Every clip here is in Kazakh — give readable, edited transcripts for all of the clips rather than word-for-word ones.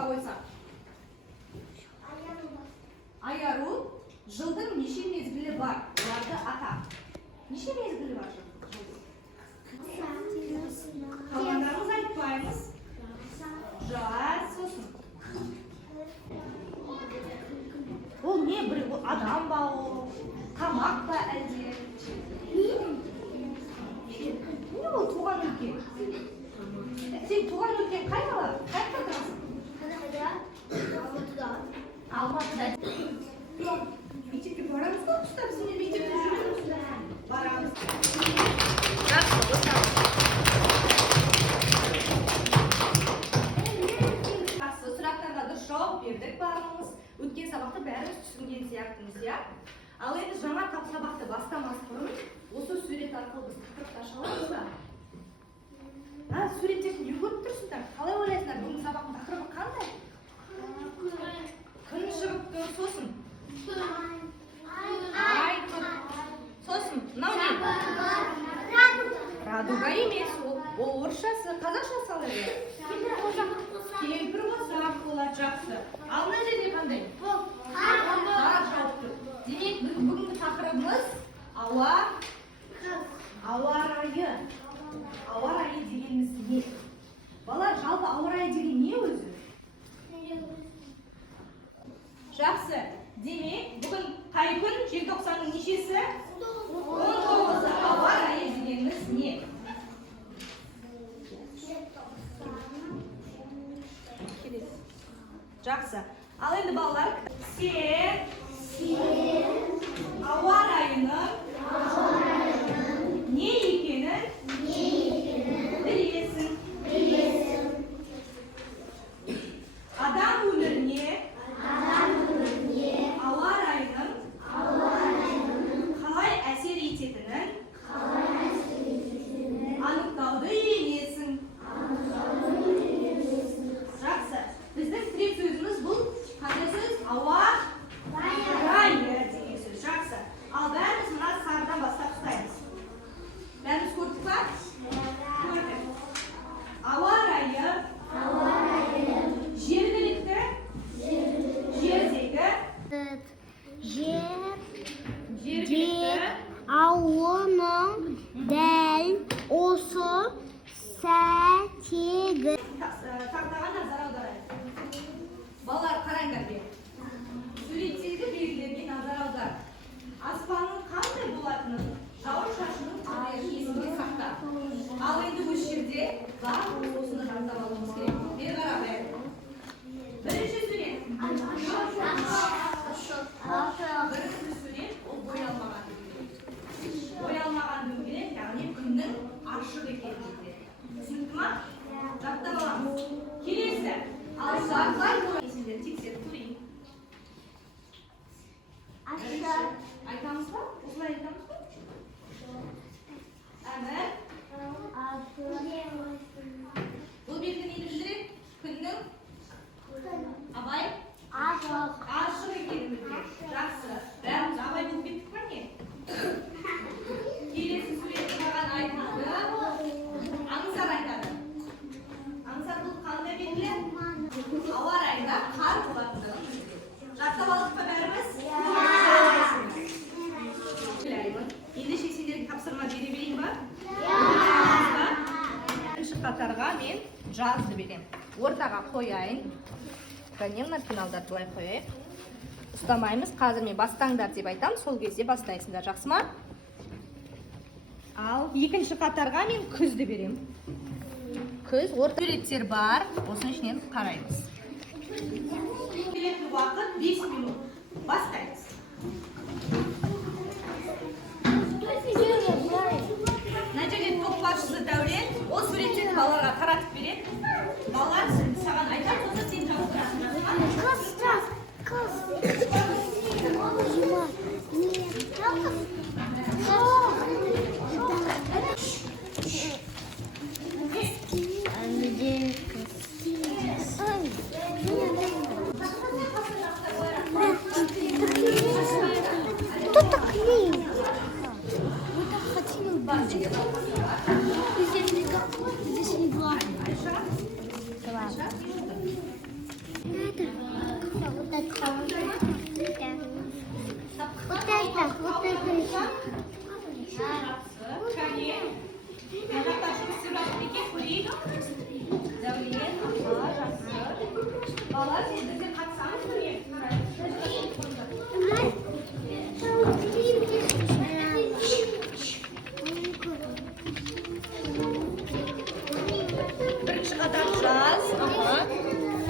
ортаға қойсақ. Айару жылдың неше мезгілі бар? Оларды ата. Неше мезгілі бар жылдың? Қалғандарыңыз айтпаймыз. Жаз, сосын. Ол не бір адам ба ол? Тамақ па әлде? Не ол туған өлке? Сен туған өлкен қай қала? Қай тұрасың? Алматыда. Мектепке барамыз ба? Ұстап, сенен мектепте жүреміз? Барамыз. Жақсы, осылай. Сұрақтарға дұрыс жауап бердік барлығымыз. Өткен сабақты бәріміз түсінген сияқтымыз, иә? Ал енді жаңа сабақты бастамас бұрын осы сурет арқылы біз тақырыпты аша аламыз ба? Суреттерді не көріп тұрсыңдар? Қалай ойлайсыңдар? Бүгінгі сабақтың тақырыбы қандай? Күн шығып тұр, сосын. Ай тұр. Сосын, мынау не? Радуга емес, ол орысшасы, қазақшасы алар еді. Кемпір болсақ болады, жақсы. Ал мына жерде қандай? Қара жауып тұр. Демек, бүгінгі тақырыбымыз ауа райы. Ауа райы дегеніміз не? Балалар, жалпы ауа райы деген не өзі? Жақсы. Демек, бүгін қай күн? Желтоқсанның нешесі? 19-ы. Ауа райы дегеніміз не? Жақсы. Ал енді балалар, сен ауа райының не екенін білесің. Адам өміріне ауа райының қалай әсер ететінін анықтауды үйренесің. Жақсы. Біздің тірек сөзіміз бұл қандай сөз? Ауа райы деген сөз. Жақсы. Ал бәріміз мына сарыдан бастап ұстаймыз. Бәріміз көрдік па? Көрдік. Ауа райы жергілікті жердегі ауаның дәл осы сәтегі тақтаға назар аударайық. Балалар, қараңдар бе. Суреттегі белгілерге назар аудар. Аспанның қандай болатынын, жауын-шашынның қандай есінде сақта. Ал енді осы жерде барлық осыны жазып алуымыз керек. Бері қарап. Бірінші сурет. Бірінші сурет ол боялмаған дөңгелек. Боялмаған дөңгелек, яғни күннің ашық екендігі. Түсінікті ма? Жаттап аламыз. Келесі. Ал жартылай бояу есімдерін тексеріп көрейік. Айтамыз ба? Осылай айтамыз ба? Бұл белгі нені білдіреді? Күннің абай ашық екенін білдіреді. Жақсы. Бәріміз абай болып кеттік па не? Келесі суретті маған айтады. Аңсар айтады. Аңсар бұл қандай белгі? Ауа райында қар болатындығын білдіреді. Жаттап алдық па бәріміз? Ендеше сендерге тапсырма бере берейін ба? Бірінші қатарға мен жазды берем. Ортаға қояйын. Және мына пеналдарды былай қояйық. Ұстамаймыз. Қазір мен бастаңдар деп айтам, сол кезде бастайсыңдар. Жақсы ма? Ал екінші қатарға мен күзді берем. Күз, орта суреттер бар. Осының ішінен қараймыз. Келетін уақыт 5 минут. Бастаймыз. Мына жерде топ басшысы Дәурен, ол суреттерді балаларға таратып береді. Балалар саған айтады, сосын сен жауап бересің. Здесь не было.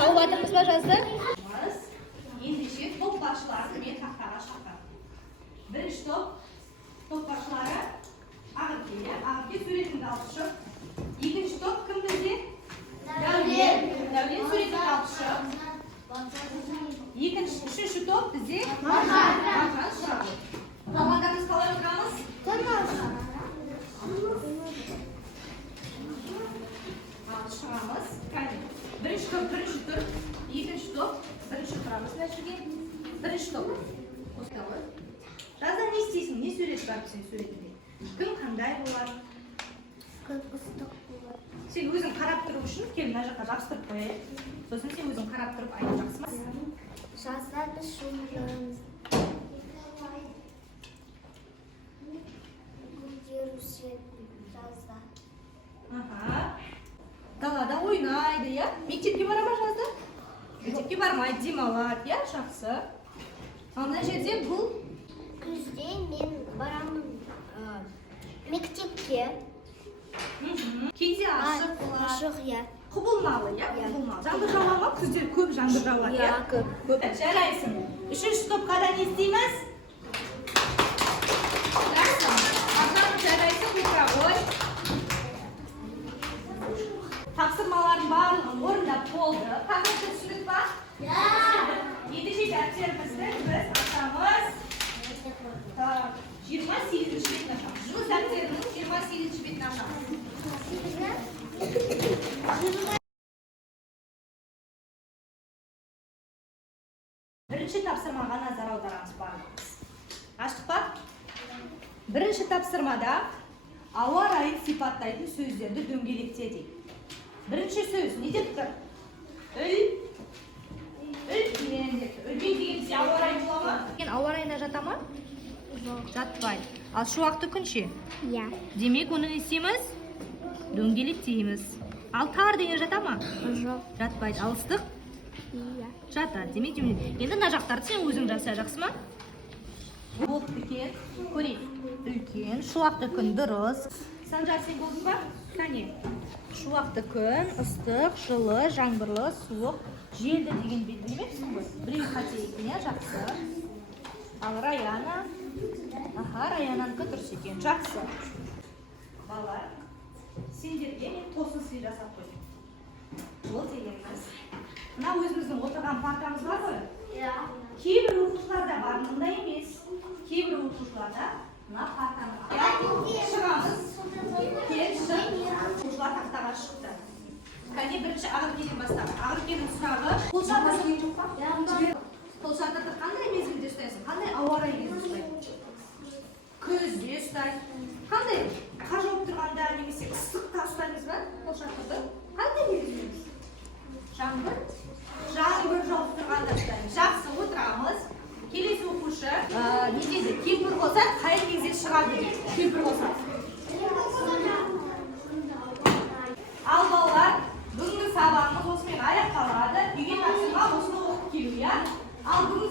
Тауып жатырмыз ба жазды? Ендеше топ басшыларын мен тақтаға шақырам. Бірінші топ басшылары Ағырке, Ағырке суретіңді алып шық. Екінші топ кім бізде? Дәулет суретіңді алып шық. Үшінші топ бізде Маржан шығады. Қалғандарымыз қалай отырамыз? Шығамыз. Бірінші топ, екінші топ, бірінші тұрамыз мәшіге. Бірінші топ. Жазда не істейсің? Не сурет бар сен суретінде? Кім қандай болады? Сен өзің қарап тұру үшін кел мына жаққа жабыстырып қояйық. Сосын сен өзің қарап тұрып айтып жақсы ма? Жазда біз шомыламыз. Далада ойнайды, иә? Мектепке бара ма жазда? Мектепке бармайды, демалады, иә? Жақсы. Ана жерде бұл? Күзде мен барамын мектепке. Кейде ашық болады. Ашық, иә. Құбылмалы, иә? Құбылмалы. Жаңбыр жауа ма? Күзде көп жаңбыр жауады, иә? Көп. Жарайсың. Үшінші топқа да не істейміз? Жарайсың, отыра ғой. Тапсырмалардың барлығын орындап болды. Тақырыпты түсіндік па? Ендеше дәптерімізді біз ашамыз. 28-ші бетін ашамыз. Жұмыс дәптерінің 28-ші бетін ашамыз. Бірінші тапсырмаға назар аударамыз барлығымыз. Аштық па? Бірінші тапсырмада ауа райын сипаттайтын сөздерді дөңгелекте дейді. Бірінші сөз не деп тұр? Үлкен деп тұр. Үлкен деген бізде ауа райы бола ма? Ауа райына жата ма? Жатпайды. Ал шуақты күн ше? Иә. Демек, оны не істейміз? Дөңгелектейміз. Ал тар деген жата ма? Жоқ. Жатпайды. Ал ыстық? Иә. Жатады. Демек, енді мына жақтарды сен өзің жаса, жақсы ма? Болыпты екен. Көрейік. Үлкен, шуақты күн дұрыс. Санжар, сен болдың ба? Кәне. Шуақты күн, ыстық, жылы, жаңбырлы, суық, желді деген бет білмепсің ғой? Біреу қате екен, иә, жақсы. Ал Раяна? Раянанікі дұрыс екен, жақсы. Балалар, сендерге мен тосын сый жасап қойдым. Бұл дегеніміз. Мына өзіміздің отырған партамыз бар ғой? Иә. Кейбір оқушыларда бар, мұнда емес. Кейбір оқушыларда мына партаны шығамыз. Кел, шық. Оқушылар тақтаға шықты. Кәне бірінші Ағыркеден бастап. Ағыркенің сұрағы қолшатырды қандай мезгілде ұстайсың? Қандай ауа райы кезінде ұстайсың? Күзде ұстайды. Қандай қар жауып тұрғанда немесе ыстықта ұстаймыз ба қолшатырды? Қандай мезгілде? Жаңбыр жауып тұрғанда ұстаймыз. Жақсы, отырамыз. Келесі оқушы не дейді? Кемпір болса қай кезде шығады дейді? Кемпір болса. Ал балалар, бүгінгі сабағымыз осымен аяқталады. Үйге тапсырма осыны оқып келу, иә? Ал бүгінгі